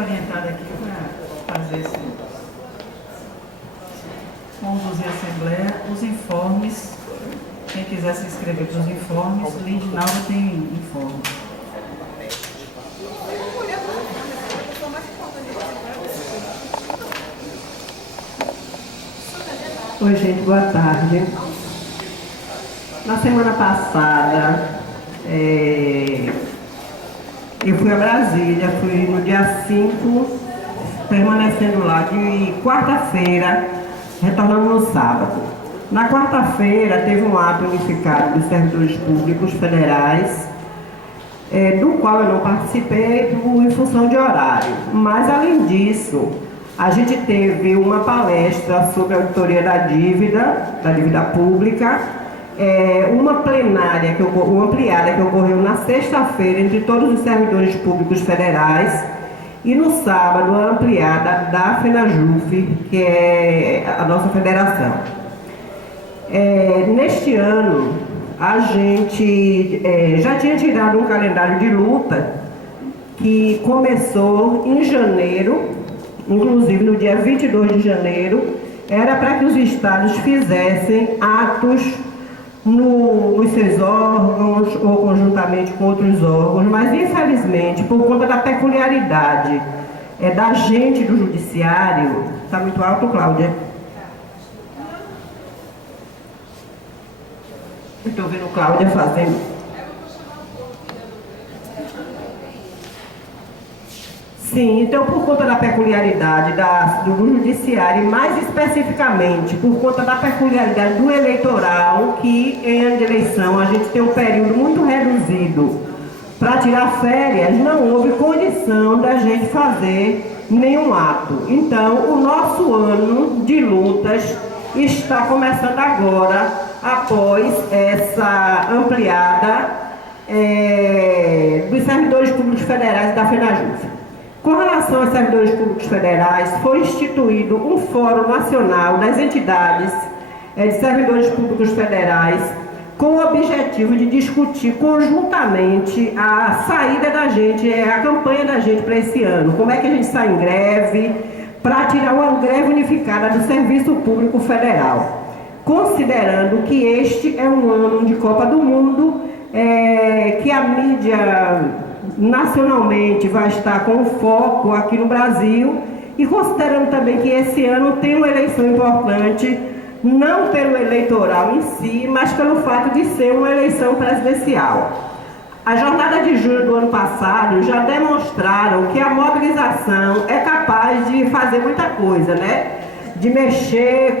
orientada aqui para fazer esse, conduzir a Assembleia, os informes. Quem quiser se inscrever para os informes, Lindinalva tem informes. Oi, gente, boa tarde. Na semana passada, eu fui a Brasília, fui no dia 5, permanecendo lá de quarta-feira, retornando no sábado. Na quarta-feira, teve um ato unificado dos servidores públicos federais, do qual eu não participei em função de horário. Mas, além disso, a gente teve uma palestra sobre a auditoria da dívida pública, uma plenária, uma ampliada que ocorreu na sexta-feira entre todos os servidores públicos federais, e no sábado a ampliada da FENAJUF, que é a nossa federação. Neste ano, a gente já tinha tirado um calendário de luta que começou em janeiro, inclusive no dia 22 de janeiro, era para que os estados fizessem atos nos seus órgãos ou conjuntamente com outros órgãos, mas infelizmente, por conta da peculiaridade da gente do judiciário. Está muito alto, Cláudia? Estou vendo Cláudia fazendo. Sim, então por conta da peculiaridade do judiciário, mais especificamente por conta da peculiaridade do eleitoral, que em ano de eleição a gente tem um período muito reduzido para tirar férias, não houve condição da gente fazer nenhum ato. Então o nosso ano de lutas está começando agora, após essa ampliada dos servidores públicos federais da FENAJUF. Com relação aos servidores públicos federais, foi instituído um Fórum Nacional das Entidades de Servidores Públicos Federais, com o objetivo de discutir conjuntamente a saída da gente, a campanha da gente para esse ano. Como é que a gente sai em greve, para tirar uma greve unificada do Serviço Público Federal. Considerando que este é um ano de Copa do Mundo, que a mídia nacionalmente vai estar com foco aqui no Brasil, e considerando também que esse ano tem uma eleição importante, não pelo eleitoral em si, mas pelo fato de ser uma eleição presidencial. A jornada de junho do ano passado já demonstraram que a mobilização é capaz de fazer muita coisa, né? De mexer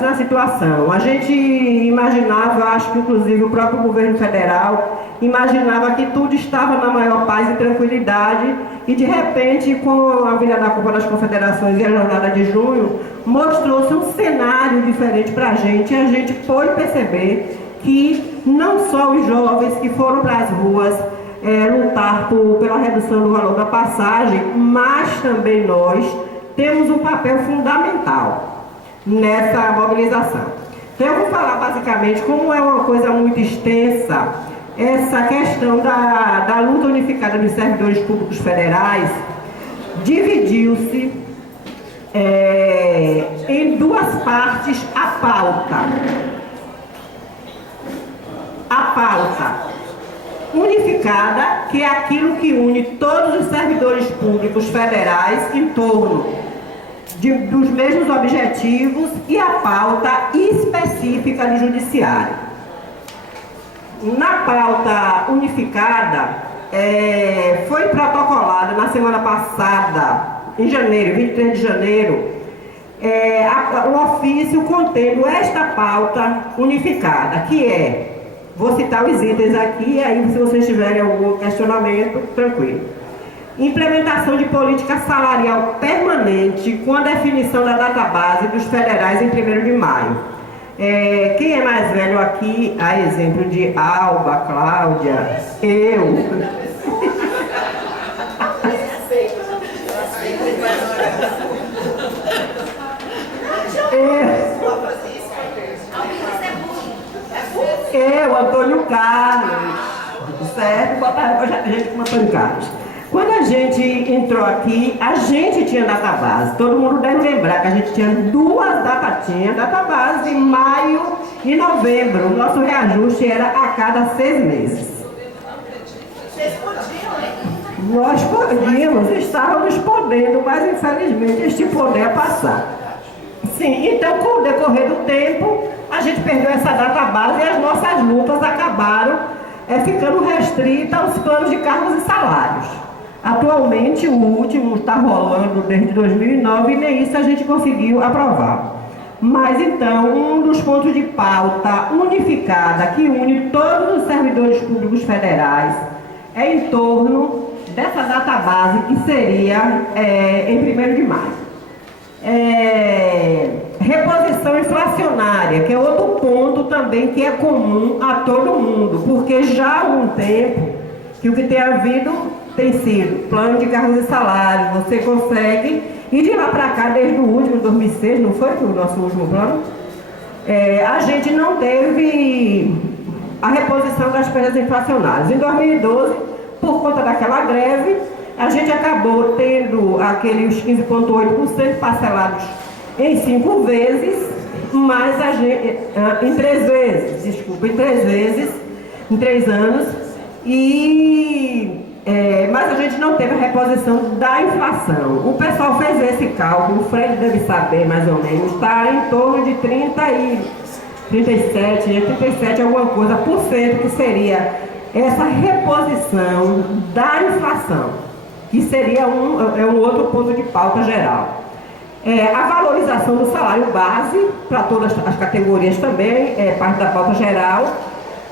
na situação. A gente imaginava, acho que inclusive o próprio governo federal imaginava que tudo estava na maior paz e tranquilidade, e de repente, com a vinda da Copa das Confederações e a jornada de junho, mostrou-se um cenário diferente para a gente, e a gente pôde perceber que não só os jovens que foram para as ruas lutar pela redução do valor da passagem, mas também nós temos um papel fundamental nessa mobilização. Então eu vou falar basicamente, como é uma coisa muito extensa, essa questão da luta unificada dos servidores públicos federais dividiu-se em duas partes a pauta. A pauta unificada, que é aquilo que une todos os servidores públicos federais em torno dos mesmos objetivos, e a pauta específica do judiciário. Na pauta unificada, foi protocolada na semana passada, em janeiro, 23 de janeiro, o ofício contendo esta pauta unificada, que vou citar os itens aqui, aí se vocês tiverem algum questionamento, tranquilo. Implementação de política salarial permanente com a definição da database dos federais em 1º de maio. Quem é mais velho aqui, a exemplo de Alba, Cláudia, eu. Eu, Antônio Carlos, certo? Bota a gente com uma pancada. Quando a gente entrou aqui, a gente tinha database. Todo mundo deve lembrar que a gente tinha duas database, em maio e novembro. O nosso reajuste era a cada 6 meses. Vocês podiam, né? Nós podíamos, estávamos podendo, mas infelizmente este poder é passar. Sim, então com o decorrer do tempo, a gente perdeu essa database e as nossas lutas acabaram ficando restritas aos planos de cargos e salários. Atualmente, o último está rolando desde 2009 e nem isso a gente conseguiu aprovar. Mas então, um dos pontos de pauta unificada que une todos os servidores públicos federais é em torno dessa database que seria em 1º de maio. Reposição inflacionária, que é outro ponto também que é comum a todo mundo, porque já há um tempo que o que tem havido tem sido plano de cargos e salários, você consegue, e de lá para cá, desde o último, 2006, não foi o nosso último plano? A gente não teve a reposição das perdas inflacionárias. Em 2012, por conta daquela greve, a gente acabou tendo aqueles 15,8% parcelados em 5 vezes, mas a gente, em 3 anos, mas a gente não teve a reposição da inflação. O pessoal fez esse cálculo, o Fred deve saber mais ou menos, está em torno de 37 alguma coisa por cento, que seria essa reposição da inflação, que seria um outro ponto de pauta geral. A valorização do salário base, para todas as categorias também, é parte da pauta geral.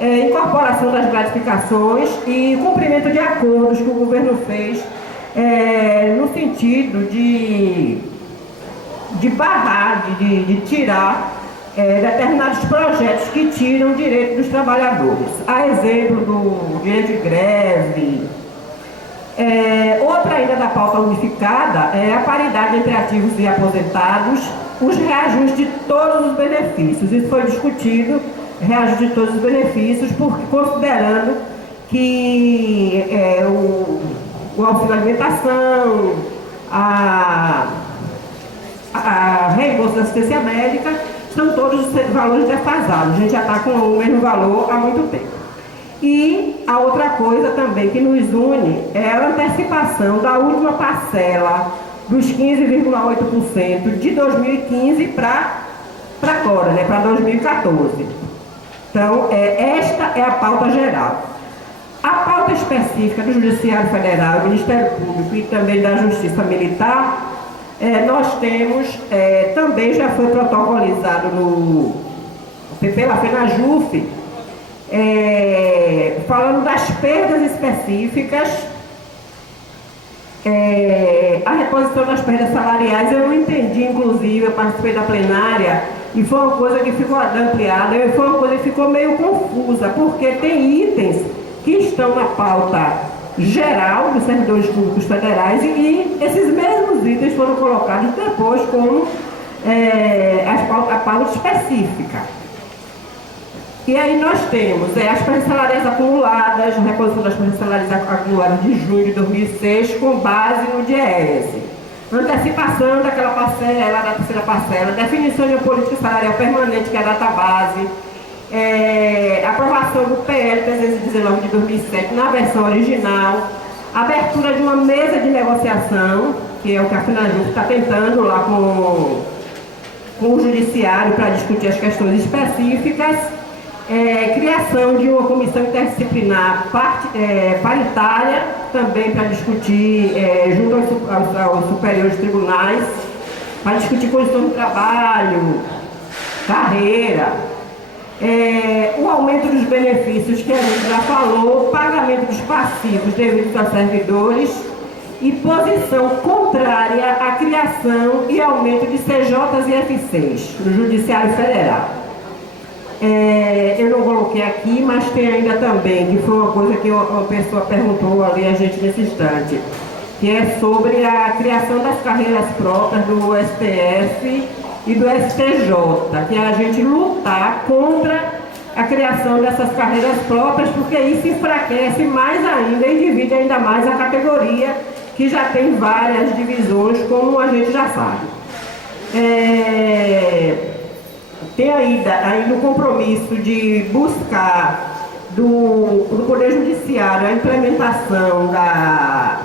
Incorporação das gratificações e cumprimento de acordos que o governo fez no sentido de barrar, de tirar determinados projetos que tiram o direito dos trabalhadores. A exemplo do direito de greve. Outra ainda da pauta unificada é a paridade entre ativos e aposentados, os reajustes de todos os benefícios. Isso foi discutido, reajuste de todos os benefícios, porque considerando que o auxílio alimentação, a reembolso da assistência médica, são todos os valores defasados. A gente já está com o mesmo valor há muito tempo. E a outra coisa também que nos une é a antecipação da última parcela dos 15,8% de 2015 para agora, né, para 2014. Então, esta é a pauta geral. A pauta específica do Judiciário Federal, do Ministério Público e também da Justiça Militar, nós temos, também já foi protocolizado pela FENAJUF, falando das perdas específicas, a reposição das perdas salariais. Eu não entendi, inclusive, eu participei da plenária e foi uma coisa que ficou ampliada, foi uma coisa que ficou meio confusa, porque tem itens que estão na pauta geral dos servidores públicos federais e esses mesmos itens foram colocados depois como a pauta específica. E aí nós temos as perdas salariais acumuladas, a reposição das perdas salariais acumuladas de junho de 2006 com base no DIEESE. Antecipação daquela parcela, da terceira parcela, definição de uma política salarial permanente, que é a database, aprovação do PL 319 de 2007 na versão original, abertura de uma mesa de negociação, que é o que a FENAJUF está tentando lá com o Judiciário para discutir as questões específicas, criação de uma comissão interdisciplinar paritária, também para discutir, junto aos superiores tribunais, para discutir condições de trabalho, carreira, o aumento dos benefícios que a gente já falou, pagamento dos passivos devidos aos servidores e posição contrária à criação e aumento de CJs e FCs no Judiciário Federal. Eu não coloquei aqui, mas tem ainda também, que foi uma coisa que uma pessoa perguntou ali a gente nesse instante, que é sobre a criação das carreiras próprias do STF e do STJ, que é a gente lutar contra a criação dessas carreiras próprias, porque isso enfraquece mais ainda e divide ainda mais a categoria, que já tem várias divisões, como a gente já sabe. Tem ainda o compromisso de buscar do Poder Judiciário a implementação da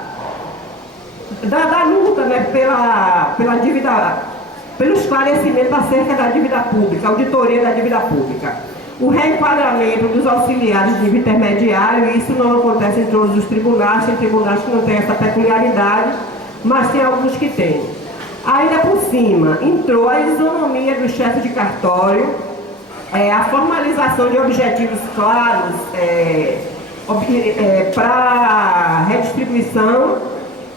luta, né, pela dívida, pelo esclarecimento acerca da dívida pública, auditoria da dívida pública. O reenquadramento dos auxiliares de nível intermediário, isso não acontece em todos os tribunais, tem tribunais que não têm essa peculiaridade, mas tem alguns que têm. Ainda por cima, entrou a isonomia do chefe de cartório, a formalização de objetivos claros para redistribuição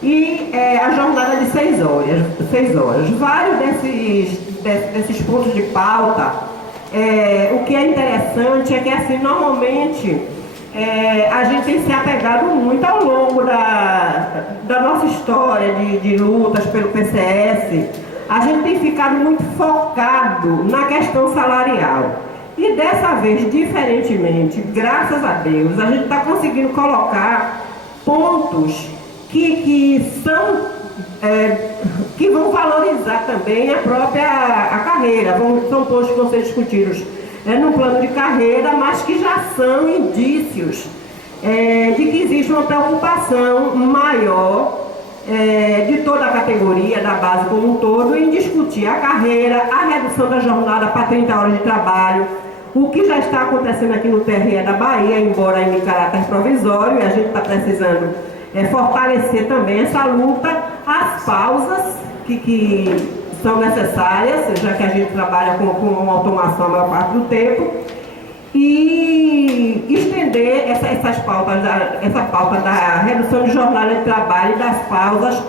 e a jornada de 6 horas. Vários desses pontos de pauta, o que é interessante é que, assim, normalmente a gente tem se apegado muito ao longo da nossa história de lutas pelo PCS. A gente tem ficado muito focado na questão salarial. E dessa vez, diferentemente, graças a Deus, a gente está conseguindo colocar pontos que vão valorizar também a carreira. São pontos que vão ser discutidos no plano de carreira, mas que já são indícios de que existe uma preocupação maior de toda a categoria, da base como um todo, em discutir a carreira, a redução da jornada para 30 horas de trabalho, o que já está acontecendo aqui no TRE da Bahia, embora em caráter provisório, e a gente está precisando fortalecer também essa luta, as pausas que são necessárias, já que a gente trabalha com uma automação a maior parte do tempo, e estender essa pauta da redução de jornada de trabalho e das pausas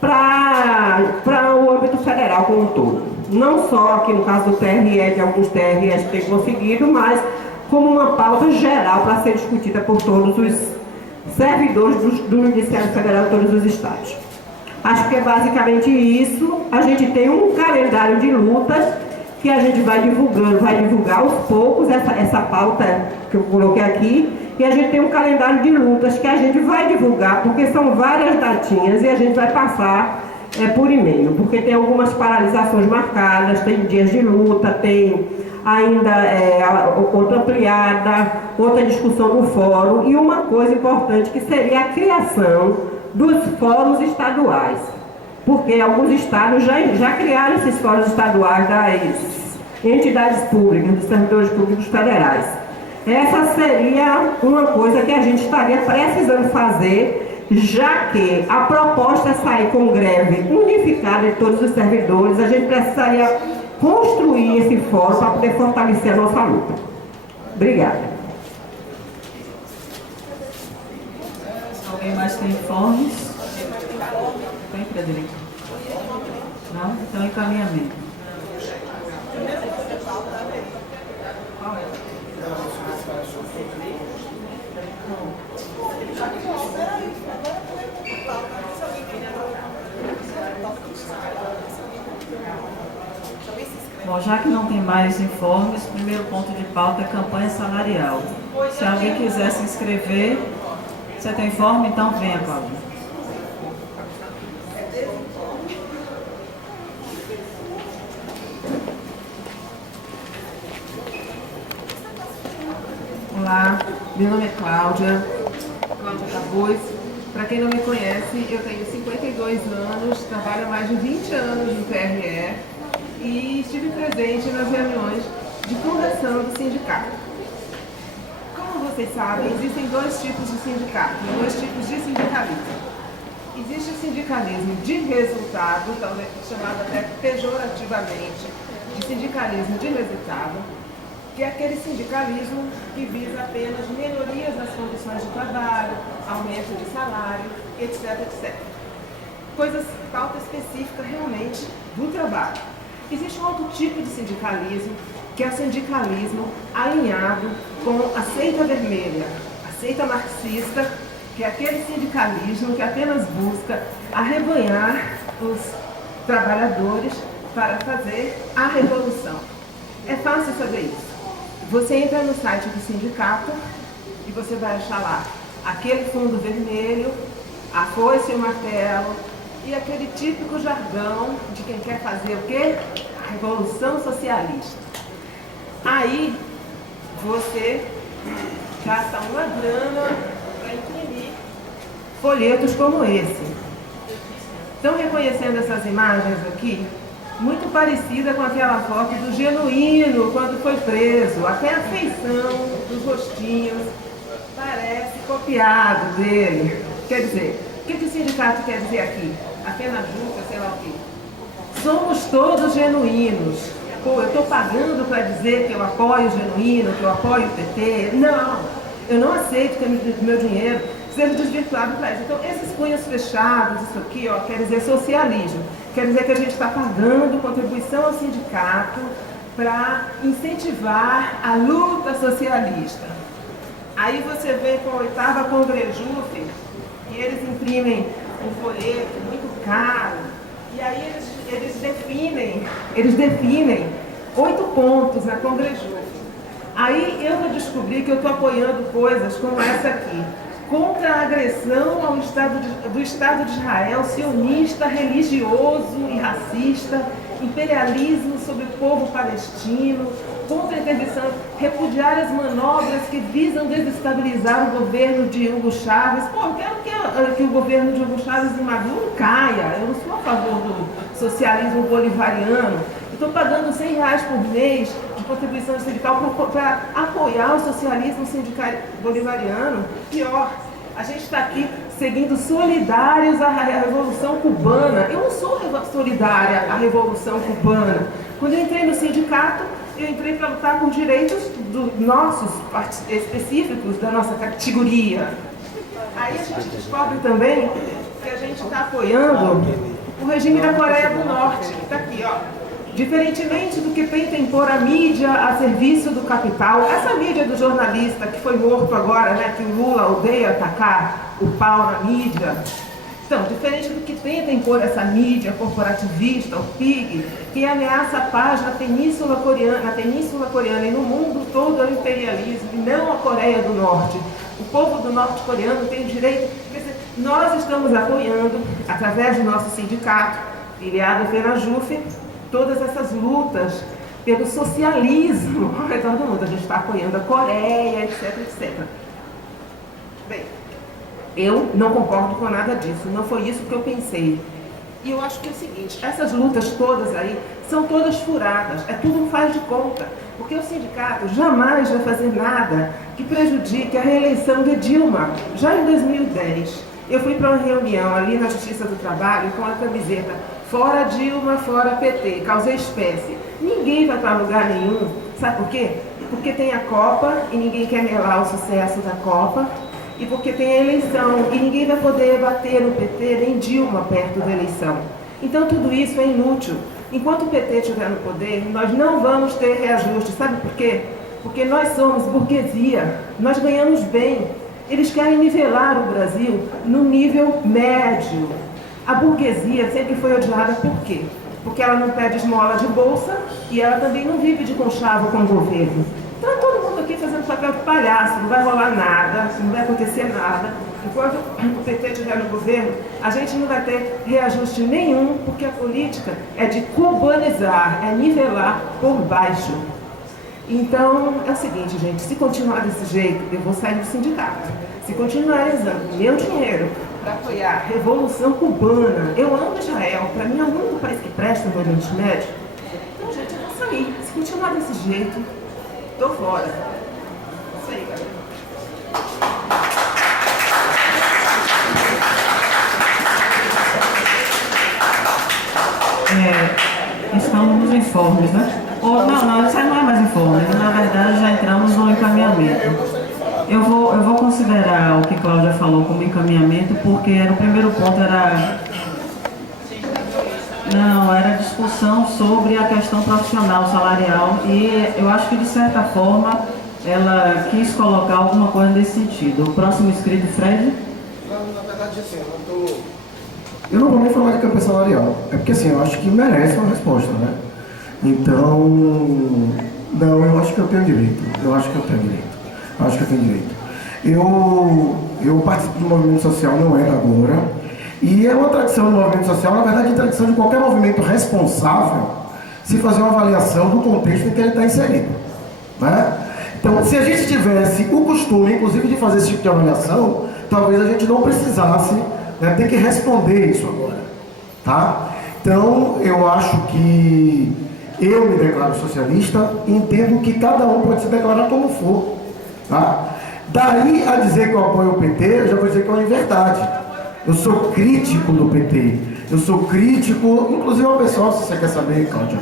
para o âmbito federal como um todo. Não só aqui no caso do TRE, que alguns TREs têm conseguido, mas como uma pauta geral para ser discutida por todos os servidores do Judiciário Federal de todos os estados. Acho que é basicamente isso. A gente tem um calendário de lutas que a gente vai divulgar aos poucos essa pauta que eu coloquei aqui, e a gente tem um calendário de lutas que a gente vai divulgar, porque são várias datinhas e a gente vai passar por e-mail, porque tem algumas paralisações marcadas, tem dias de luta, tem ainda outra ampliada, outra discussão no fórum, e uma coisa importante que seria a criação dos fóruns estaduais, porque alguns estados já criaram esses fóruns estaduais das entidades públicas, dos servidores públicos federais. Essa seria uma coisa que a gente estaria precisando fazer, já que a proposta é sair com greve unificada de todos os servidores. A gente precisaria construir esse fórum para poder fortalecer a nossa luta. Obrigada. Alguém mais tem informes? Tem, Frederico? Não? Então, encaminhamento. Bom, já que não tem mais informes, o primeiro ponto de pauta é campanha salarial. Se alguém quiser se inscrever, você tem informe? Então venha, Paulo. Olá, meu nome é Cláudia Cabuz. Para quem não me conhece, eu tenho 52 anos, trabalho há mais de 20 anos no TRE e estive presente nas reuniões de fundação do sindicato. Como vocês sabem, existem dois tipos de sindicato, dois tipos de sindicalismo. Existe o sindicalismo de resultado, chamado até pejorativamente de sindicalismo de resultado, que é aquele sindicalismo que visa apenas melhorias nas condições de trabalho, aumento de salário, etc, etc. Pauta específica realmente do trabalho. Existe um outro tipo de sindicalismo, que é o sindicalismo alinhado com a seita vermelha, a seita marxista, que é aquele sindicalismo que apenas busca arrebanhar os trabalhadores para fazer a revolução. É fácil fazer isso. Você entra no site do sindicato e você vai achar lá aquele fundo vermelho, a foice e o martelo e aquele típico jargão de quem quer fazer o quê? A revolução socialista. Aí você gasta uma grana para imprimir folhetos como esse. Estão reconhecendo essas imagens aqui? Muito parecida com aquela foto do Genuíno quando foi preso. Até a feição dos rostinhos parece copiado dele. Quer dizer, o que o sindicato quer dizer aqui? A FENAJUF, sei lá o quê. Somos todos genuínos. Pô, eu estou pagando para dizer que eu apoio o Genuíno, que eu apoio o PT. Não, eu não aceito que meu dinheiro seja desvirtuado para isso. Então, esses punhos fechados, isso aqui, ó, quer dizer socialismo. Quer dizer que a gente está pagando contribuição ao sindicato para incentivar a luta socialista. Aí você vem com a 8ª Congrejuf e eles imprimem um folheto muito caro. E aí eles definem 8 pontos na Congrejuf. Aí eu vou descobrir que eu estou apoiando coisas como essa aqui. Contra a agressão ao do Estado de Israel, sionista, religioso e racista, imperialismo sobre o povo palestino, contra a intervenção, repudiar as manobras que visam desestabilizar o governo de Hugo Chávez. Pô, eu quero que o governo de Hugo Chávez e Maduro caia. Eu não sou a favor do socialismo bolivariano. Eu estou pagando R$100 por mês de contribuição sindical para apoiar o socialismo sindical bolivariano. Pior, a gente está aqui seguindo solidários à Revolução Cubana. Eu não sou solidária à Revolução Cubana. Quando eu entrei no sindicato, eu entrei para lutar por direitos nossos, específicos da nossa categoria. Aí a gente descobre também que a gente está apoiando o regime da Coreia do Norte, que está aqui, ó. Diferentemente do que tenta impor a mídia a serviço do capital, essa mídia do jornalista que foi morto agora, né, que o Lula odeia atacar o pau na mídia. Então, diferente do que tenta impor essa mídia corporativista, o PIG, que ameaça a paz na Península Coreana e no mundo todo ao imperialismo, e não a Coreia do Norte. O povo do norte-coreano tem o direito. Quer dizer, nós estamos apoiando, através do nosso sindicato, filiado à FENAJUF, todas essas lutas pelo socialismo ao redor do mundo. A gente está apoiando a Coreia, etc, etc. Bem, eu não concordo com nada disso, não foi isso que eu pensei. E eu acho que é o seguinte, essas lutas todas aí são todas furadas, é tudo um faz de conta, porque o sindicato jamais vai fazer nada que prejudique a reeleição de Dilma. Já em 2010, eu fui para uma reunião ali na Justiça do Trabalho com a camiseta fora Dilma, fora PT, causei espécie. Ninguém vai para lugar nenhum, sabe por quê? Porque tem a Copa e ninguém quer melar o sucesso da Copa, e porque tem a eleição e ninguém vai poder bater no PT nem Dilma perto da eleição. Então tudo isso é inútil. Enquanto o PT estiver no poder, nós não vamos ter reajuste. Sabe por quê? Porque nós somos burguesia, nós ganhamos bem. Eles querem nivelar o Brasil no nível médio. A burguesia sempre foi odiada por quê? Porque ela não pede esmola de bolsa e ela também não vive de conchavo com o governo. Então é todo mundo aqui fazendo papel de palhaço, não vai rolar nada, não vai acontecer nada. Enquanto o PT estiver no governo, a gente não vai ter reajuste nenhum, porque a política é de cubanizar, é nivelar por baixo. Então é o seguinte, gente, se continuar desse jeito, eu vou sair do sindicato. Se continuar usando meu dinheiro para apoiar a Revolução Cubana, eu amo Israel, para mim é o único país que presta no Oriente Médio. Então, gente, eu vou sair. Se continuar desse jeito, tô fora. Isso aí, galera. Estamos nos informes, né? Ou, não, isso aí não é mais informe. Na verdade, já entramos no encaminhamento. Eu vou considerar o que Cláudia falou como encaminhamento, porque o primeiro ponto era discussão sobre a questão profissional, salarial, e eu acho que, de certa forma, ela quis colocar alguma coisa nesse sentido. O próximo inscrito, Fred? Na verdade, assim, eu não vou nem falar de campanha salarial, é porque assim, eu acho que merece uma resposta, né? Então, Não, eu acho que eu tenho direito. Eu participo do movimento social, não é agora. E é uma tradição do movimento social, na verdade, é tradição de qualquer movimento responsável se fazer uma avaliação do contexto em que ele está inserido. Né? Então, se a gente tivesse o costume, inclusive, de fazer esse tipo de avaliação, talvez a gente não precisasse, né, ter que responder isso agora. Tá? Então, eu acho que eu me declaro socialista e entendo que cada um pode se declarar como for. Tá? Daí a dizer que eu apoio o PT, eu já vou dizer que é uma inverdade. Eu sou crítico do PT. Eu sou crítico, inclusive ao pessoal, se você quer saber, Cláudia.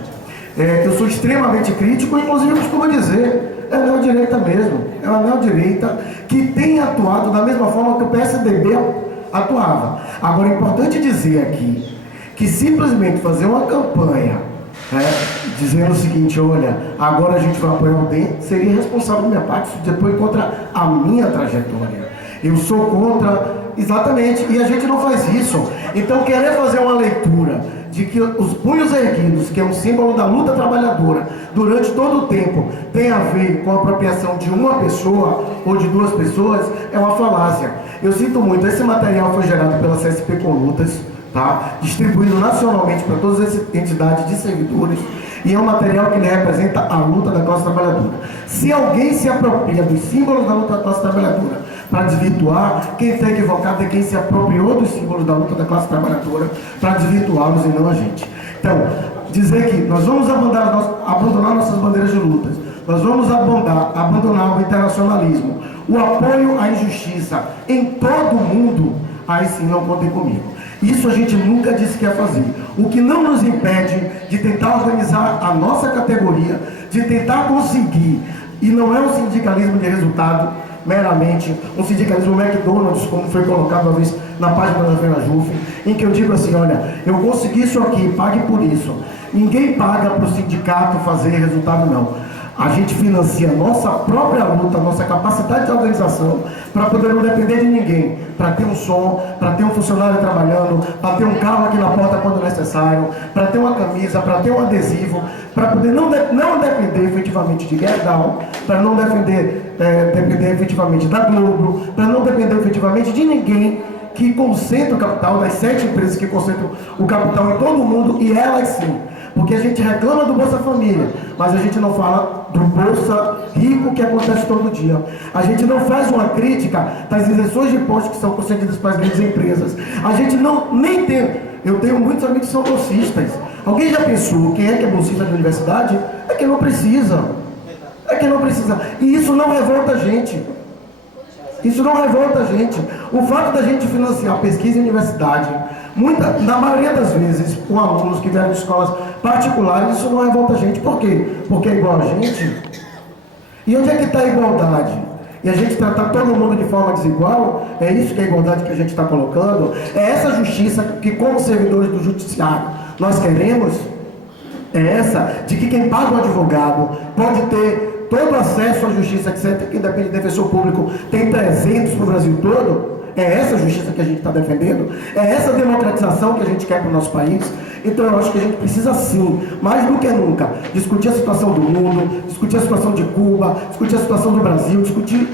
Eu sou extremamente crítico, inclusive eu costumo dizer, é a neodireita mesmo. É uma neodireita que tem atuado da mesma forma que o PSDB atuava. Agora, é importante dizer aqui que simplesmente fazer uma campanha, dizendo o seguinte, olha, agora a gente vai apoiar o DEM, seria irresponsável da minha parte, isso depois contra a minha trajetória. Eu sou contra, exatamente, e a gente não faz isso. Então, querer fazer uma leitura de que os punhos erguidos, que é um símbolo da luta trabalhadora, durante todo o tempo, tem a ver com a apropriação de uma pessoa ou de duas pessoas, é uma falácia. Eu sinto muito, esse material foi gerado pela CSP com Lutas, tá? Distribuído nacionalmente para todas as entidades de servidores, e é um material que representa a luta da classe trabalhadora. Se alguém se apropria dos símbolos da luta da classe trabalhadora para desvirtuar, quem está equivocado é quem se apropriou dos símbolos da luta da classe trabalhadora para desvirtuá-los e não a gente. Então, dizer que nós vamos abandonar nossas bandeiras de lutas, nós vamos abandonar o internacionalismo, o apoio à injustiça em todo o mundo, aí sim não contem comigo. Isso a gente nunca disse que ia fazer. O que não nos impede de tentar organizar a nossa categoria, de tentar conseguir, e não é um sindicalismo de resultado meramente, um sindicalismo McDonald's, como foi colocado uma vez na página da FENAJUF, em que eu digo assim, olha, eu consegui isso aqui, pague por isso. Ninguém paga para o sindicato fazer resultado, não. A gente financia a nossa própria luta, a nossa capacidade de organização, para poder não depender de ninguém, para ter um som, para ter um funcionário trabalhando, para ter um carro aqui na porta quando necessário, para ter uma camisa, para ter um adesivo, para poder não depender efetivamente de Gerdau, para não depender efetivamente da Globo, para não depender efetivamente de ninguém que concentra o capital, das 7 empresas que concentram o capital em todo o mundo, e elas sim. Porque a gente reclama do Bolsa Família, mas a gente não fala do Bolsa Rico que acontece todo dia. A gente não faz uma crítica das isenções de impostos que são concedidas para as grandes empresas. A gente nem tem. Eu tenho muitos amigos que são bolsistas. Alguém já pensou quem é que é bolsista da universidade? É quem não precisa. É quem não precisa. E isso não revolta a gente. Isso não revolta a gente. O fato da gente financiar pesquisa em universidade, na maioria das vezes, com alunos que vieram de escolas particulares, isso não revolta a gente. Por quê? Porque é igual a gente. E onde é que está a igualdade? E a gente tratar todo mundo de forma desigual, é isso que é a igualdade que a gente está colocando? É essa justiça que, como servidores do judiciário, nós queremos? É essa de que quem paga o advogado pode ter todo acesso à justiça, etc., que independe do defensor público, tem 300 no Brasil todo? É essa justiça que a gente está defendendo? É essa democratização que a gente quer para o nosso país? Então eu acho que a gente precisa sim, mais do que nunca, discutir a situação do mundo, discutir a situação de Cuba, discutir a situação do Brasil, discutir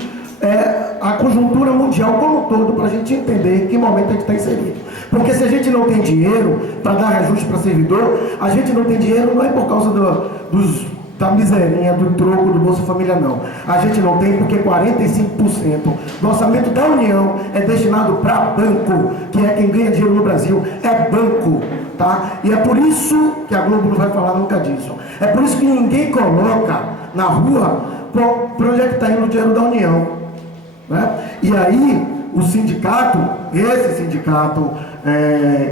a conjuntura mundial como um todo, para a gente entender em que momento a gente está inserido. Porque se a gente não tem dinheiro para dar reajuste para servidor, a gente não tem dinheiro não é por causa da miserinha, do troco do Bolsa Família, não. A gente não tem porque 45% do orçamento da União é destinado para banco, que é quem ganha dinheiro no Brasil, é banco, tá? E é por isso que a Globo não vai falar nunca disso. É por isso que ninguém coloca na rua para onde é que está indo o dinheiro da União, né? E aí, o sindicato, esse sindicato,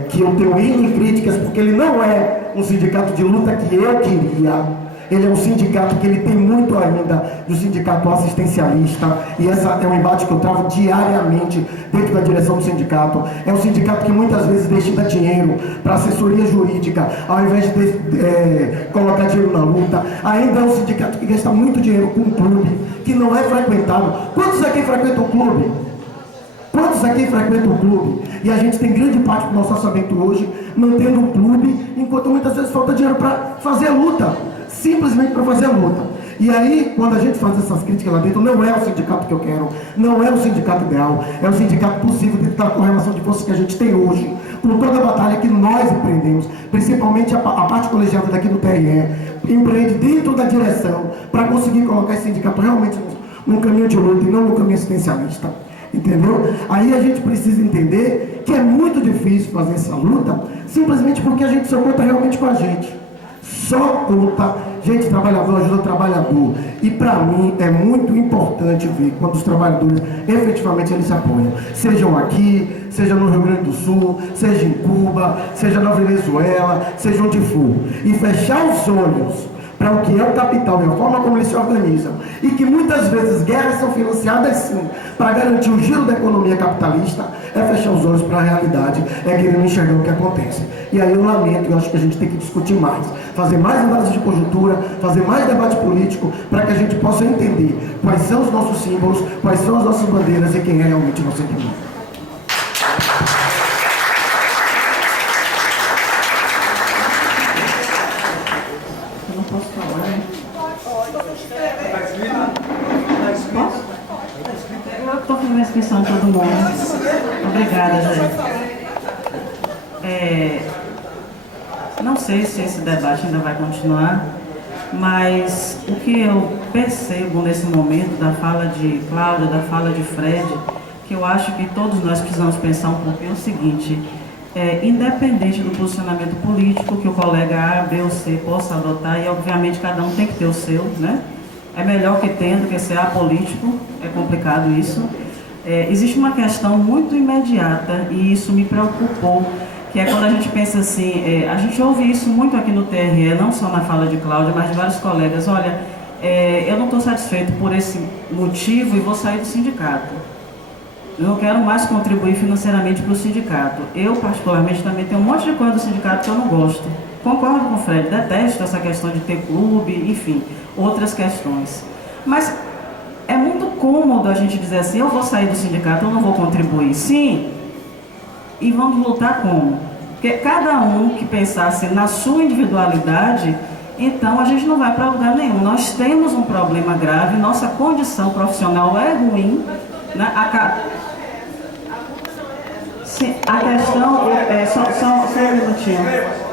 que eu tenho N críticas, porque ele não é um sindicato de luta que eu queria. Ele é um sindicato que ele tem muito ainda do sindicato assistencialista, e esse é um embate que eu travo diariamente dentro da direção do sindicato. É um sindicato que muitas vezes destina dinheiro para assessoria jurídica, ao invés de colocar dinheiro na luta. Ainda é um sindicato que gasta muito dinheiro com um clube que não é frequentado. Quantos aqui frequentam o clube? Quantos aqui frequentam o clube? E a gente tem grande parte do nosso orçamento hoje mantendo o clube, enquanto muitas vezes falta dinheiro para fazer a luta. Simplesmente para fazer a luta. E aí, quando a gente faz essas críticas lá dentro, não é o sindicato que eu quero, não é o sindicato ideal, é o sindicato possível dentro da correlação de forças que a gente tem hoje, com toda a batalha que nós empreendemos, principalmente a parte colegiada daqui do TRE, empreende dentro da direção para conseguir colocar esse sindicato realmente num caminho de luta e não no caminho assistencialista. Entendeu? Aí a gente precisa entender que é muito difícil fazer essa luta, simplesmente porque a gente só conta realmente com a gente. Só conta gente trabalhador, ajuda trabalhador. E para mim é muito importante ver quando os trabalhadores efetivamente eles se apoiam. Sejam aqui, seja no Rio Grande do Sul, seja em Cuba, seja na Venezuela, seja onde for. E fechar os olhos para o que é o capital e a forma como eles se organizam, e que muitas vezes guerras são financiadas sim para garantir o giro da economia capitalista, é fechar os olhos para a realidade, é querer não enxergar o que acontece. E aí eu lamento, eu acho que a gente tem que discutir mais, fazer mais análise de conjuntura, fazer mais debate político, para que a gente possa entender quais são os nossos símbolos, quais são as nossas bandeiras e quem é realmente o nosso inimigo. Eu estou fazendo a inscrição de todo mundo. Obrigada, gente. Não sei se esse debate ainda vai continuar, mas o que eu percebo nesse momento da fala de Cláudia, da fala de Fred, que eu acho que todos nós precisamos pensar um pouquinho é o seguinte: independente do posicionamento político que o colega A, B ou C possa adotar, e obviamente cada um tem que ter o seu, né? É melhor que tenha do que ser apolítico, é complicado isso. Existe uma questão muito imediata, e isso me preocupou, que é quando a gente pensa assim, a gente ouve isso muito aqui no TRE, não só na fala de Cláudia, mas de vários colegas: olha, eu não estou satisfeito por esse motivo e vou sair do sindicato. Eu não quero mais contribuir financeiramente para o sindicato. Eu, particularmente, também tenho um monte de coisa do sindicato que eu não gosto. Concordo com o Fred, detesto essa questão de ter clube, enfim, outras questões. Mas é muito cômodo a gente dizer assim: eu vou sair do sindicato, eu não vou contribuir. Sim, e vamos lutar como? Porque cada um que pensasse na sua individualidade, então a gente não vai para lugar nenhum. Nós temos um problema grave, nossa condição profissional é ruim, né? Sim, a questão, só um minutinho.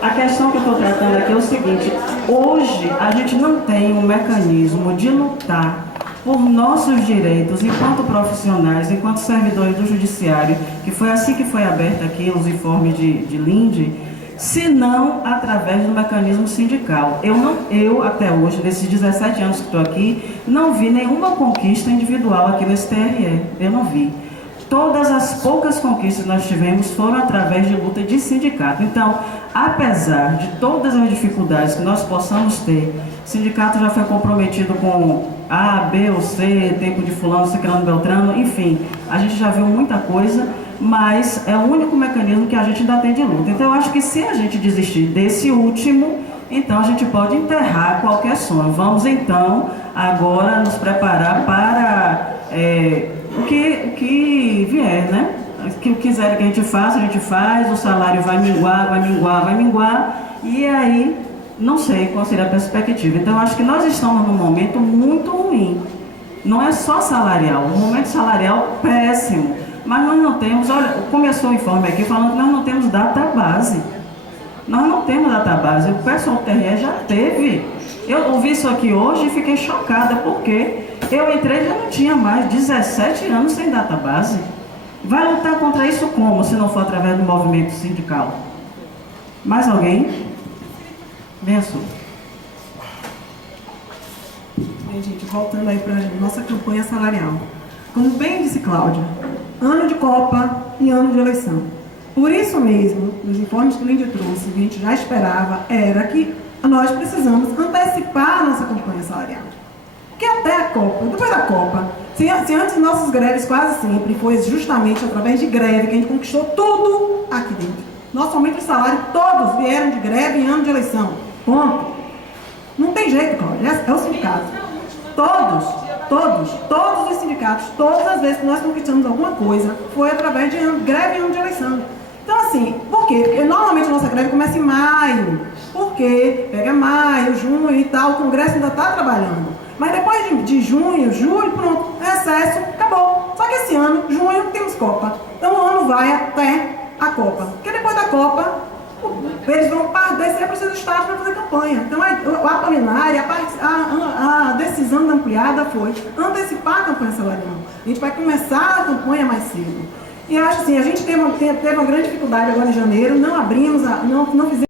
A questão que eu estou tratando aqui é o seguinte: hoje a gente não tem um mecanismo de lutar por nossos direitos enquanto profissionais, enquanto servidores do judiciário, que foi assim que foi aberto aqui os informes de Linde, se não através do mecanismo sindical. Eu até hoje, nesses 17 anos que estou aqui, não vi nenhuma conquista individual aqui nesse TRE, eu não vi. Todas as poucas conquistas que nós tivemos foram através de luta de sindicato. Então, apesar de todas as dificuldades que nós possamos ter, o sindicato já foi comprometido com A, B ou C, tempo de fulano, ciclano, beltrano, enfim, a gente já viu muita coisa, mas é o único mecanismo que a gente ainda tem de luta. Então, eu acho que se a gente desistir desse último, então a gente pode enterrar qualquer sonho. Vamos, então, agora nos preparar para o que vier, né? O que quiser que a gente faz, o salário vai minguar, e aí não sei qual seria a perspectiva. Então, eu acho que nós estamos num momento muito ruim. Não é só salarial, um momento salarial péssimo. Mas nós não temos, olha, começou o informe aqui falando que nós não temos database. Nós não temos database. O pessoal do TRE já teve. Eu ouvi isso aqui hoje e fiquei chocada, porque eu entrei e já não tinha mais 17 anos sem database. Vai lutar contra isso como, se não for através do movimento sindical? Mais alguém? Venha, Su. Bem, gente, voltando aí para a nossa campanha salarial. Como bem disse Cláudia, ano de Copa e ano de eleição. Por isso mesmo, nos informes que o Linde trouxe, que a gente já esperava, era que nós precisamos antecipar a nossa campanha salarial. Porque até a Copa, depois da Copa, se antes nossas greves quase sempre foi justamente através de greve que a gente conquistou tudo aqui dentro. Nosso aumento de salário, todos vieram de greve em ano de eleição. Ponto. Não tem jeito, Cláudia, é o sindicato. Todos os sindicatos, todas as vezes que nós conquistamos alguma coisa, foi através de greve em ano de eleição. Então, assim, por quê? Porque normalmente a nossa greve começa em maio. Por quê? Pega maio, junho e tal, o Congresso ainda está trabalhando. Mas depois de junho, julho, pronto, recesso, acabou. Só que esse ano, junho, temos Copa. Então o ano vai até a Copa. Porque depois da Copa, eles vão descer para os seus estados para fazer campanha. Então a plenária, a decisão da ampliada foi antecipar a campanha salarial. A gente vai começar a campanha mais cedo. E eu acho assim, a gente teve uma grande dificuldade agora em janeiro, não abrimos, não fizemos